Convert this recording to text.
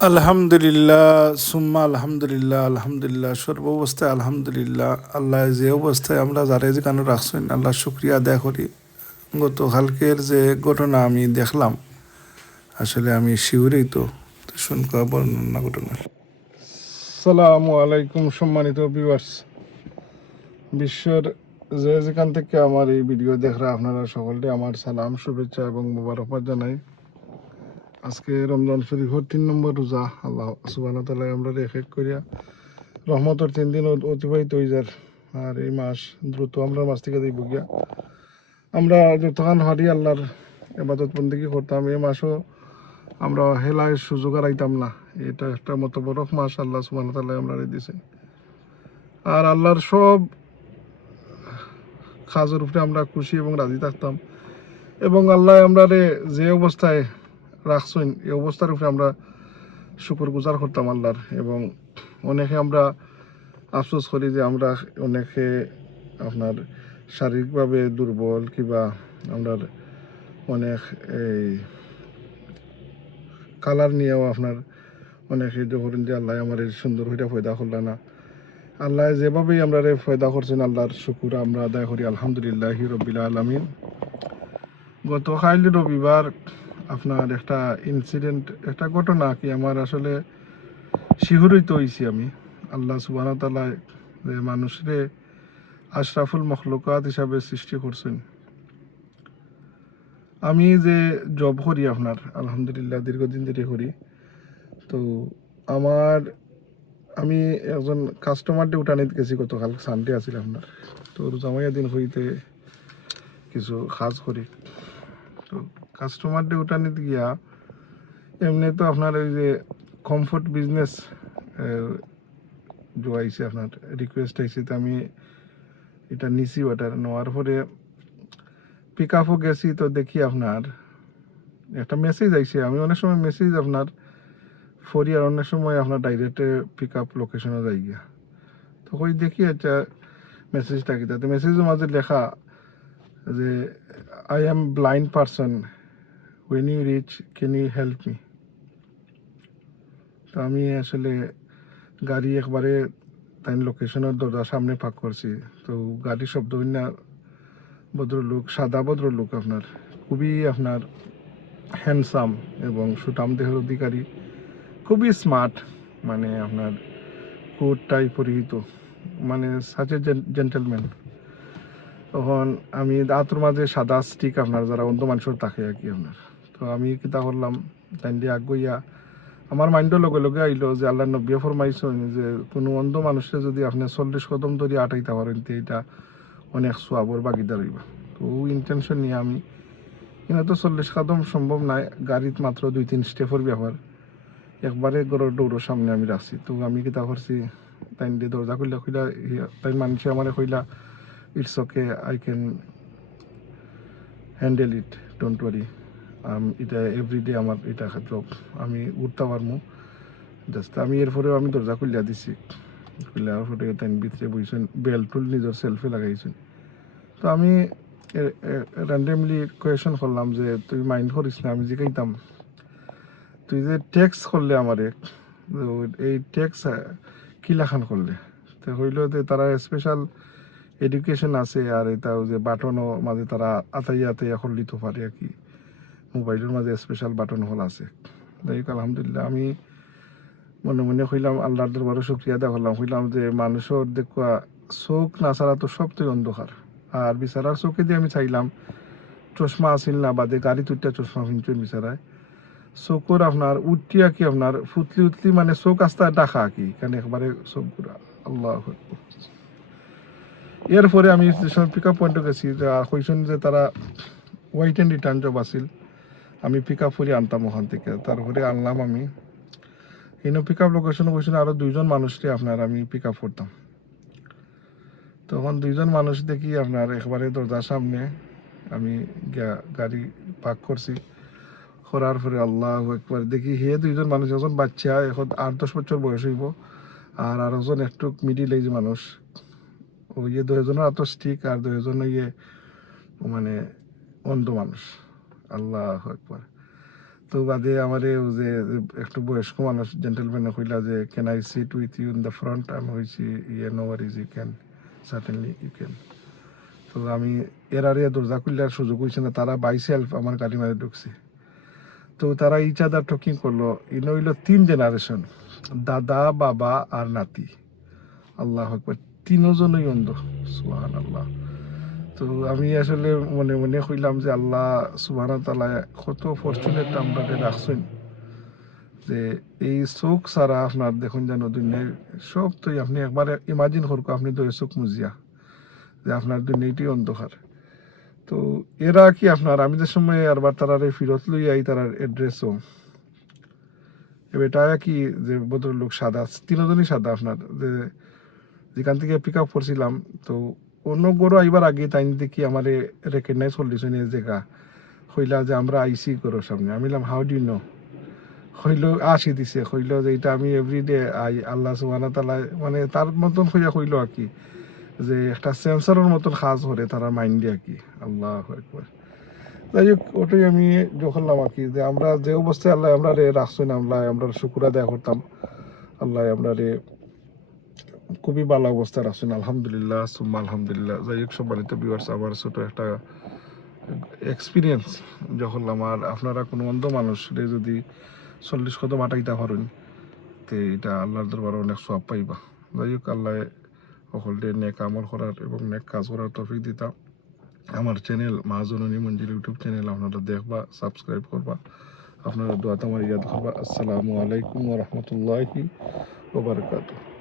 আলহামদুলিল্লাহ সুম্মা আলহামদুলিল্লাহ আলহামদুলিল্লাহ সর্বাবস্থায় আলহামদুলিল্লাহ। আল্লাহ যে অবস্থায় আমরা যারা যেখানে রাখছেন আল্লাহ শুক্রিয়া আদায় করি। গতকালকের যে ঘটনা আমি দেখলাম, আসলে আমি শিউরেই তো শুনকা বর্ণনা ঘটনা। সালামু আলাইকুম সম্মানিত ভিউয়ার্স, বিশ্বের যে যেখান থেকে আমার এই ভিডিও দেখরা আপনারা সকলকে আমার সালাম, শুভেচ্ছা এবং মোবারকবাদ জানাই। আজকে রমজান শরীফের 3 নম্বর রোজা। আল্লাহ সুবহানাহু ওয়া তাআলা আমরা এক করিয়া রহমতের 3 দিন অতিবাহিত হয়ে যার। আর এই মাস দ্রুত আমরা মাস থেকে দিব গিয়া আমরা যতক্ষণ হারি আল্লাহর ইবাদত বন্দেগী করতাম। এই মাসও আমরা হেলায় সুযোগ হারাইতাম না। এটা একটা মতো বড় মাস আল্লাহ সুবহানাহু ওয়া তাআলা আমরা দিয়েছে। আর আল্লাহর সব কাজের উপরে আমরা খুশি এবং রাজি থাকতাম, এবং আল্লাহ আমরা যে অবস্থায় রাখছেন এই অবস্থার উপরে আমরা শুকর গুজার করতাম আল্লাহর। এবং অনেকে আমরা আফসোস করি যে আমরা অনেকে আপনার শারীরিকভাবে দুর্বল, কিংবা আমরা অনেক এই কালার নিয়েও আপনার অনেকে করেন যে আল্লাহ আমার এই সুন্দর হইটা ফয়দা করল না। আল্লাহ যেভাবেই আমরা ফয়দা করছেন আল্লাহর শুকুর আমরা আদায় করি আলহামদুলিল্লাহি রব্বিল আলামিন। গতকাল রবিবার আপনার একটা ইনসিডেন্ট, একটা ঘটনা কি আমার আসলে শিহরিত হয়েছি আমি। আল্লাহ সুবহানাহু ওয়া তাআলা যে মানুষরে আশরাফুল মখলুকাত হিসাবে সৃষ্টি করছেন। আমি যে জব করি আপনার আলহামদুলিল্লাহ দীর্ঘদিন ধরে করি, তো আমার আমি একজন কাস্টমারকে উঠানিতে গেছি। গতকাল সানডে আছিল আপনার, তো জামাইয়া দিন হইতে কিছু কাজ করি। তো কাস্টমারকে উঠানিতে গিয়া এমনি তো আপনার ওই যে কমফোর্ট বিজনেস জোয়াইছে আপনার রিকোয়েস্ট আইছে, তো আমি এটা নিছি। ওটার নেওয়ার পরে পিক আপও গেছি, তো দেখি আপনার একটা মেসেজ আইছে। আমি অনেক সময় মেসেজ আপনার ফরি, আর অনেক সময় আপনার ডাইরেক্টে পিক আপ লোকেশনে যাই গিয়া। তো ওই দেখি একটা মেসেজটা কি, তাতে মেসেজের মাঝে লেখা যে I am blind person, when you reach can you help me. তো আমি আসলে গাড়ি একবারে তাই লোকেশনের দরজার সামনে পাক করছি। তো গাড়ির শব্দ না, ভদ্রলোক, সাদা ভদ্রলোক আপনার, খুবই আপনার হ্যান্ডসাম এবং সুঠাম দেহের অধিকারী, খুবই স্মার্ট, মানে আপনার কোট টাই পরিহিত, মানে সাচ এ জেন্টেলম্যান। তখন আমি আতর মাঝে সাদা স্টিক আপনার যারা অন্ধ মানুষের থাকে আর কি আপনার। তো আমি কিতা করলাম, তাই দিয়ে আগুইয়া আমার মাইন্ডের লগে লগে আইলো যে আল্লাহ নবী ফরমাইছেন যে কোনো অন্ধ মানুষের যদি আপনি 40 কদম ধরে আটাইতে পারেন তো এটা অনেক সোয়াবর বাগিদার হইবা। তো ইন্টেনশন নিয়ে আমি, কিন্তু তো 40 কদম সম্ভব নয়, গাড়িত মাত্র 2-3 স্টেপের ব্যাপার, একবারে গরুর দৌড়ের সামনে আমি রাখছি। তো আমি কিতা করছি, তাই দিয়ে দরজা খুললা খুললা তাই মানুষে আমার কইলা it's okay, I can handle it, don't worry. এটা এভরিডে আমার এটা জব, আমি উঠতে পারবো। জাস্ট আমি এরপরেও আমি দরজা খুলিয়া দিছি, খুলিয়ার পরে তাই ভিতরে বইছেন, বেলটুল নিজের সেলফে লাগাইছেন। তো আমি র্যান্ডমলি কোয়েশন করলাম যে তুই মাইন্ড করিস না, আমি জিগাইতাম তুই যে ট্যাক্স করলে আমারে, এই ট্যাক্স কি লেখান করলে? তো হইল যে তারা স্পেশাল এডুকেশন আছে, আর এটা যে বাটনও মাঝে তারা আতাইয়া আতাইয়া করলিতে পারে আর কি, মোবাইলের মাঝে স্পেশাল বাটন হল আছে। যাই হোক আলহামদুলিল্লাহ আমি মনে মনে হইলাম আল্লাহর দরবারে শুক্রিয়া দেওয়া হলাম, হইলাম যে মানুষের দেখা চোখ না ছাড়া তো সবটাই অন্ধকার। আর বিচারার চোখে দিয়ে আমি চাইলাম চশমা আসিল না, বাদে গাড়ি তুইটা চশমা কিনছেন বিচারায় চোখর আপনার উঠিয়া কি আপনার ফুটলি উঠলি, মানে চোখ আস্তা ডাকা কি এখানে একবারে চোখ ঘুরা। আল্লাহ এরপরে আমি পিক আপ পয়েন্টে গেছি, কইছেন যে তারা ওয়াইট অ্যান্ড রিটার্ন জব আসিল, আমি পিক আপ করে আনতাম ওখান থেকে। তারপরে আনলাম আমি এনে পিক আপ লোকেশনে কইছেন আরও 2জন মানুষকে আপনার আমি পিক আপ করতাম। তখন 2জন মানুষ দেখি আপনার একবারে দরজার সামনে আমি গাড়ি পার্ক করছি, করার পরে আল্লাহ একবার দেখি হে 2জন মানুষ, একজন বাচ্চা এখন 8-10 বছর বয়স হইব, আর আরেকজন একটু মিডিল এজ মানুষ। ওই 2জনের এত স্টিক, আর 2জন মানে অন্ধ মানুষ। আল্লাহ একবার তো বাদে আমারে ও যে একটু বয়স্ক মানুষ জেন্টেলম্যানে কইলা যে can I sit with you in the front, আমি হয়েছি ইয়ে no worries you can, certainly you can. তো আমি এর আরে দরজা খুললার সুযোগ হয়েছে না, তারা বাই সেলফ আমার গাড়ি মারে ঢুকছে। তো তারা ইচ আদার টকিং করলো, ইনো হইলো 3 জেনারেশন, দাদা বাবা আর নাতি। আল্লাহ আকবার, তিনজনই অন্ধ, সুবহানাল্লাহ। তো আমি আসলে মনে মনে কইলাম যে আল্লাহ সুবহানাহু তাআলা কত ফরচুনেট আমরা রাখছেন যে এই চোখ ছাড়া আপনার দেখুন যেন দুনিয়ার সব তো আপনি একবার ইমাজিন করুক, আপনি তো চোখ মুজিয়া যে আপনার দুনিয়াটি অন্ধকার। তো এরা কি আপনার আমি যে সময় আরবার তারারে ফিরত লই আই তার এড্রেসও এটা কি যে ভদ্রলোক সাদা, তিনজনই সাদা আপনার, যে যেখান থেকে পিক আপ করছিলাম। তো অন্য গরু আইবার আগে তাই দেখি আমার রেকগনাইজ করলিছেন এই জায়গা, হইলা যে আমরা আইসি গরুর সামনে। আমি বললাম হাউ ডু নো, হইল আসি দিছে, হইল যে এটা আমি এভরিডে আই, আল্লাহ সুবহানাহু তাআলা মানে তার মতন হইয়া হইল আর কি, যে একটা সেন্সরের মতন কাজ করে তারা মাইন্ডে আর কি। আল্লাহু আকবার। যাই হোক ওটাই আমি যখনলাম আর কি, যে আমরা যে অবস্থায় আল্লাহ আমরা রে রাখছেন, আমরা শুকুর আদায় করতাম। আল্লাহ আমরা রে খুবই ভালো অবস্থা রাখছেন, আলহামদুলিল্লাহ সুম্মা আলহামদুলিল্লাহ। যাই হোক সম্মানিত ভিউয়ার্স, আমার ছোট একটা এক্সপিরিয়েন্স যখন আমার, আপনারা কোনো অন্ধ মানুষরে যদি 40 কদম আটাইতে পারেন তো এটা আল্লাহর দরবারে অনেক সওয়াব পাইবা। যাই হোক আল্লাহ সকলকে নেক আমল করার এবং নেক কাজ করার তৌফিক দিতা। আমার চ্যানেল মা জননী মঞ্জিল ইউটিউব চ্যানেল আপনারা দেখবা, সাবস্ক্রাইব করবা, আপনারা দোয়াতে আমার ইয়াদ করবা। আসসালামু আলাইকুম ওয়া রাহমাতুল্লাহি ওয়া বারাকাতুহু।